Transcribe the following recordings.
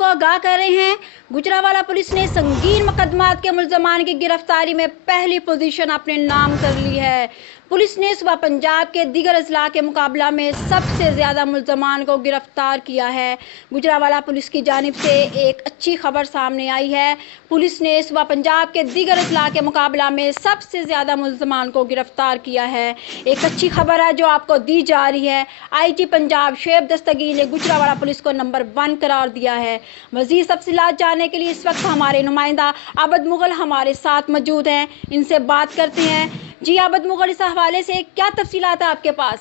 आपको आगाह कर रहे हैं, गुजरांवाला पुलिस ने संगीन मुकदमात के मुल्जमान की गिरफ्तारी में पहली पोजीशन अपने नाम कर ली है। पुलिस ने सुबह पंजाब के दीगर अजला के मुकाबला में सबसे ज़्यादा मुल्जमान को गिरफ्तार किया है। गुजरांवाला पुलिस की जानिब से एक अच्छी खबर सामने आई है। पुलिस ने सुबह पंजाब के दीगर अजला के मुकाबला में सबसे ज़्यादा मुल्जमान को गिरफ्तार किया है। एक अच्छी खबर है जो आपको दी जा रही है। IG पंजाब शोएब दस्तगीर ने गुजरांवाला पुलिस को नंबर 1 करार दिया है। मज़ीद तफसीलात जानने के लिए इस वक्त हमारे नुमाइंदा आबद मुगल हमारे साथ मौजूद हैं, इनसे बात करते हैं। जी आबद मुगल, इस हवाले से क्या तफसीलात है आपके पास?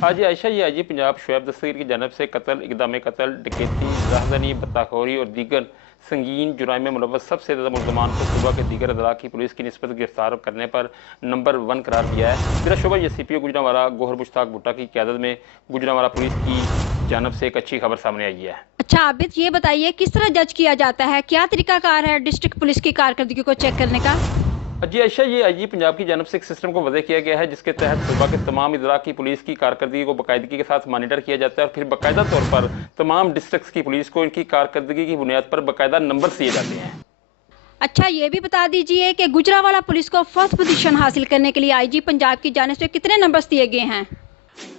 हाँ जी आयशा, ये IG पंजाब शोएब दस्तगीर की जानब से कत्ल, इक़दाम कत्ल, डकैती, राहदनी, बत्ताखोरी और दीगर संगीन जुराइम में मुलव्वस सबसे ज़्यादा मुल्ज़मान को सूबा के दीगर अदला की पुलिस की निस्बत गिरफ्तार करने पर नंबर 1 करार दिया है। मेरा शोबा CPO गुजरांवाला गोहर मुश्ताक भुट्टा की क़यादत में गुजरांवाला पुलिस की जानब से एक अच्छी खबर सामने आई है। अच्छा आबिद, ये बताइए किस तरह जज किया जाता है, क्या तरीकाकार है डिस्ट्रिक्ट पुलिस की कारकर्दगी को चेक करने का? जी आयशा, ये IG पंजाब की जानब से एक सिस्टम को वज़ह किया गया है जिसके तहत सूबा के तमाम इजला की पुलिस की कारकर्दगी को बाकायदगी के साथ मॉनिटर किया जाता है और फिर बाकायदा तौर पर तमाम डिस्ट्रिक्ट्स की पुलिस को इनकी कारकर्दगी की बुनियाद पर बाकायदा नंबर दिए जाते हैं। अच्छा, ये भी बता दीजिए कि गुजरांवाला पुलिस को फर्स्ट पोजीशन हासिल करने के लिए IG पंजाब की जानिब से कितने नंबर्स दिए गए हैं?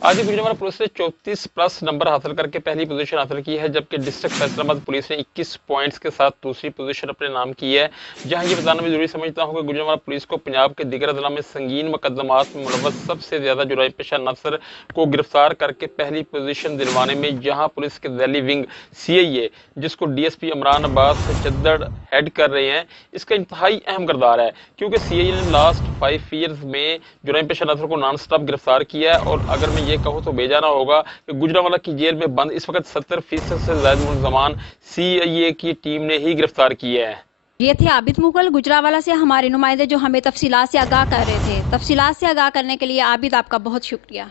आज गुजरांवाला पुलिस ने 34+ नंबर हासिल करके पहली पोजीशन हासिल की है, जबकि डिस्ट्रिक्ट फैसलाबाद पुलिस ने 21 पॉइंट्स के साथ दूसरी पोजीशन अपने नाम की है। जहां ये बताना मैं जरूरी समझता हूं कि गुजरांवाला पुलिस को पंजाब के दीगर अदला में संगीन मुकदमात में मुलव्वस सबसे ज्यादा जुराइम पेशा अफसर को गिरफ्तार करके पहली पोजीशन दिलवाने में जहां पुलिस के दैली विंग CIA जिसको DSP इमरान अब्बास चद्दड़ हेड कर रहे हैं, इसका इंतहाई अहम किरदार है, क्योंकि CIA ने लास्ट 5 ईयर्स में जुराइम पेशा अफसर को नॉन स्टॉप गिरफ्तार किया है। और अगर मैं ये कहूँ तो बेजाना होगा कि गुजरांवाला की जेल में बंद इस वक्त 70% से ज्यादा मुल्ज़मान CIA की टीम ने ही गिरफ्तार किया है। ये थे आबिद मुगल गुजरांवाला से हमारे नुमाइंदे जो हमें तफसीलात से आगाह कर रहे थे। तफसीलात से आगाह करने के लिए आबिद आपका बहुत शुक्रिया।